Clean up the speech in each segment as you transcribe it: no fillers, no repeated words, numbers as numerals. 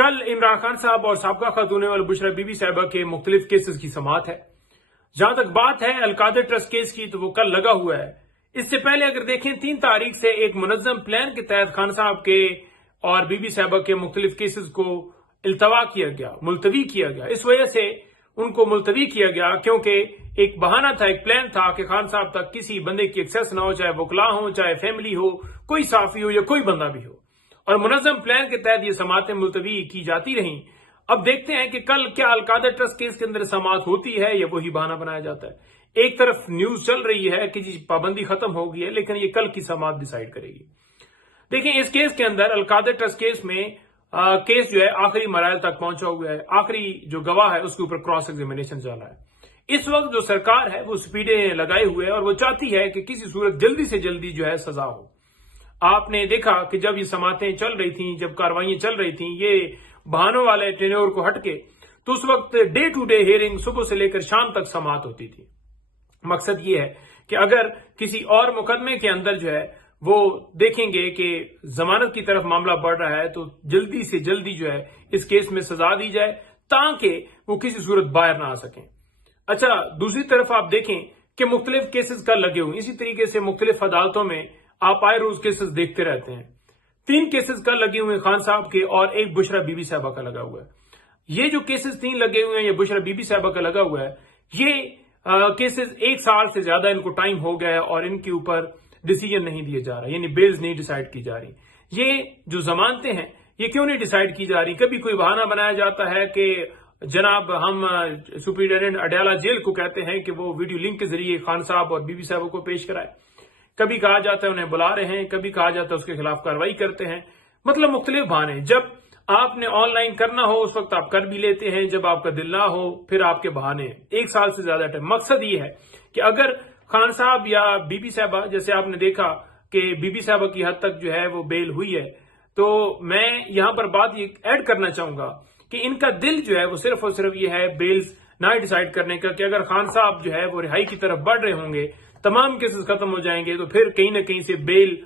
कल इमरान खान साहब और साबका खातून वल बुशरा बीबी साहिबा के मुख्तलिफ केसेस की समाअत है। जहां तक बात है अलकादर ट्रस्ट केस की, तो वो कल लगा हुआ है। इससे पहले अगर देखें 3 तारीख से एक मुनज़्ज़म प्लान के तहत खान साहब के और बीबी साहिबा के मुख्तलिफ केसेस को इल्तवा किया गया, मुलतवी किया गया। इस वजह से उनको मुलतवी किया गया क्योंकि एक बहाना था, एक प्लान था कि खान साहब तक किसी बंदे की एक्सेस ना हो, चाहे वकला हो, चाहे फैमिली हो, कोई साफी हो या कोई बंदा भी हो। और मुनज़्ज़म प्लान के तहत ये समातें मुलतवी की जाती रहीं। अब देखते हैं कि कल क्या अलकादर ट्रस्ट केस के अंदर समात होती है या वही बहाना बनाया जाता है। एक तरफ न्यूज चल रही है कि जी पाबंदी खत्म हो गई है, लेकिन ये कल की समात डिसाइड करेगी। देखिए, इस केस के अंदर अलकादर ट्रस्ट केस में केस जो है आखिरी मराइल तक पहुंचा हुआ है। आखिरी जो गवाह है उसके ऊपर क्रॉस एग्जामिनेशन चल रहा है। इस वक्त जो सरकार है वो स्पीडें लगाए हुए है और वो चाहती है कि किसी सूरत जल्दी से जल्दी जो है सजा हो। आपने देखा कि जब ये समातें चल रही थी, जब कार्रवाइयां चल रही थी, ये बहानों वाले टेन्योर को हटके, तो उस वक्त डे टू डे हियरिंग सुबह से लेकर शाम तक समात होती थी। मकसद ये है कि अगर किसी और मुकदमे के अंदर जो है वो देखेंगे कि जमानत की तरफ मामला बढ़ रहा है, तो जल्दी से जल्दी जो है इस केस में सजा दी जाए ताकि वो किसी सूरत बाहर ना आ सकें। अच्छा, दूसरी तरफ आप देखें कि मुख्तलिफ केसेस कल लगे हुए। इसी तरीके से मुख्तलिफ अदालतों में आप आए रोज केसेस देखते रहते हैं। 3 केसेस कल लगे हुए खान साहब के और एक बुशरा बीबी साहिबा का लगा हुआ है। ये जो केसेस 3 लगे हुए हैं, ये बुशरा बीबी साहिबा का लगा हुआ है, ये केसेस 1 साल से ज्यादा इनको टाइम हो गया है और इनके ऊपर डिसीजन नहीं दिया जा रहा, यानी बेल्स नहीं डिसाइड की जा रही। ये जो जमानतें हैं ये क्यों नहीं डिसाइड की जा रही? कभी कोई बहाना बनाया जाता है कि जनाब हम सुपरिटेंडेंट अडयाला जेल को कहते हैं कि वो वीडियो लिंक के जरिए खान साहब और बीबी साहब को पेश कराए। कभी कहा जाता है उन्हें बुला रहे हैं, कभी कहा जाता है उसके खिलाफ कार्रवाई करते हैं। मतलब मुख्तलिफ बहाने। जब आपने ऑनलाइन करना हो उस वक्त आप कर भी लेते हैं, जब आपका दिल ना हो फिर आपके बहाने। 1 साल से ज्यादा टाइम। मकसद ये है कि अगर खान साहब या बीबी साहबा, जैसे आपने देखा कि बीबी साहबा की हद तक जो है वो बेल हुई है, तो मैं यहां पर बात ये ऐड करना चाहूंगा कि इनका दिल जो है वो सिर्फ और सिर्फ ये है बेल्स ना डिसाइड करने का, कि अगर खान साहब जो है वो रिहाई की तरफ बढ़ रहे होंगे, तमाम केसेस खत्म हो जाएंगे, तो फिर कहीं ना कहीं से बेल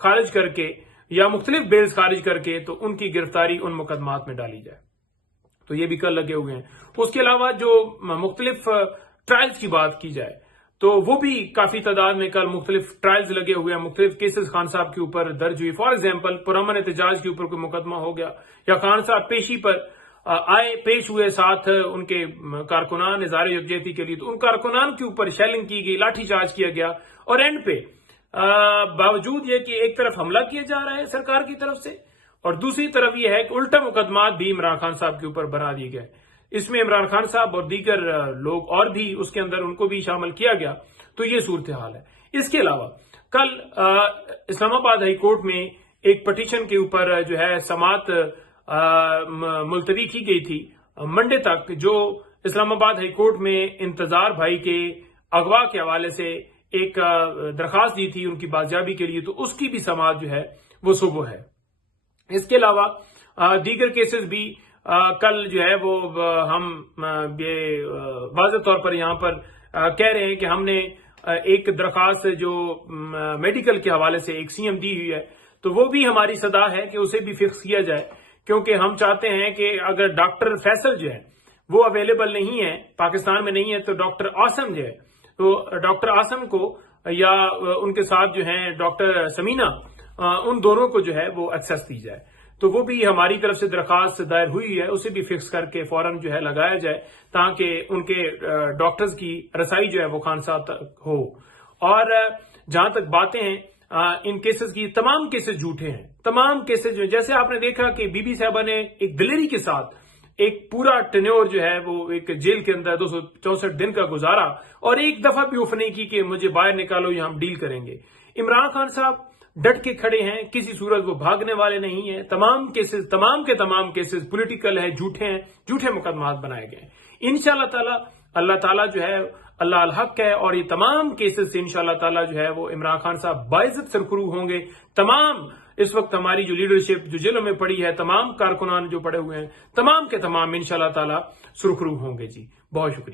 खारिज करके या मुख्तलिफ बेल्स खारिज करके तो उनकी गिरफ्तारी उन मुकदमात में डाली जाए। तो ये भी कल लगे हुए हैं। उसके अलावा जो मुख्तलिफ ट्रायल्स की बात की जाए तो वो भी काफी तादाद में कल मुख्तलिफ ट्रायल्स लगे हुए हैं, मुख्तलिफ केसेस खान साहब के ऊपर दर्ज हुई। फॉर एग्जाम्पल, पुरअमन एहतजाज के ऊपर कोई मुकदमा हो गया या खान साहब पेशी पर आए, पेश हुए, साथ उनके कारकुनान इज़हार यकजहती के लिए, तो उन कारकुनान के ऊपर शेलिंग की गई, लाठीचार्ज किया गया और एंड पे बावजूद ये कि एक तरफ हमला किया जा रहा है सरकार की तरफ से और दूसरी तरफ ये है कि उल्टा मुकदमात भी इमरान खान साहब के ऊपर बना दिए गए। इसमें इमरान खान साहब और दीगर लोग और भी उसके अंदर उनको भी शामिल किया गया। तो ये सूरत हाल है। इसके अलावा कल इस्लामाबाद हाई कोर्ट में एक पटिशन के ऊपर जो है समात मुलतवी की गई थी मंडे तक, जो इस्लामाबाद हाई कोर्ट में इंतजार भाई के अगवा के हवाले से एक दरखास्त दी थी उनकी बाजियाबी के लिए, तो उसकी भी समात जो है वो सुबह है। इसके अलावा दीगर केसेस भी कल जो है वो हम ये वाज़ेह तौर पर यहां पर कह रहे हैं कि हमने एक दरखास्त जो मेडिकल के हवाले से एक सीएम दी हुई है, तो वो भी हमारी सदा है कि उसे भी फिक्स किया जाए, क्योंकि हम चाहते हैं कि अगर डॉक्टर फैसल जो है वो अवेलेबल नहीं है, पाकिस्तान में नहीं है, तो डॉक्टर आसम जो है, तो डॉक्टर आसम को या उनके साथ जो है डॉक्टर समीना, उन दोनों को जो है वो एक्सेस दी जाए। तो वो भी हमारी तरफ से दरखास्त दायर हुई है, उसे भी फिक्स करके फौरन जो है लगाया जाए ताकि उनके डॉक्टर्स की रसाई जो है वो खान साहब तक हो। और जहां तक बातें हैं इन केसेस की, तमाम केसेस झूठे हैं। तमाम केसेस जो, जैसे आपने देखा कि बीबी साहबा ने एक दिलेरी के साथ एक पूरा टेन्योर जो है वो एक जेल के अंदर 264 दिन का गुजारा और एक दफा भी ऑफ नहीं की कि मुझे बाहर निकालो या हम डील करेंगे। इमरान खान साहब डट के खड़े हैं, किसी सूरत वो भागने वाले नहीं है। तमाम के तमाम केसेस पॉलिटिकल है, झूठे हैं, झूठे मुकदमात बनाए गए। इंशाअल्लाह ताला अल्लाह ताला जो है अल्लाह अल हक है और ये तमाम केसेस से इंशाअल्लाह ताला जो है वो इमरान खान साहब बाइज्जत सरखरू होंगे। तमाम इस वक्त हमारी जो लीडरशिप जो जेलों में पड़ी है, तमाम कारकुनान जो पड़े हुए हैं, तमाम के तमाम इंशाअल्लाह ताला सुरखरू होंगे। जी बहुत शुक्रिया।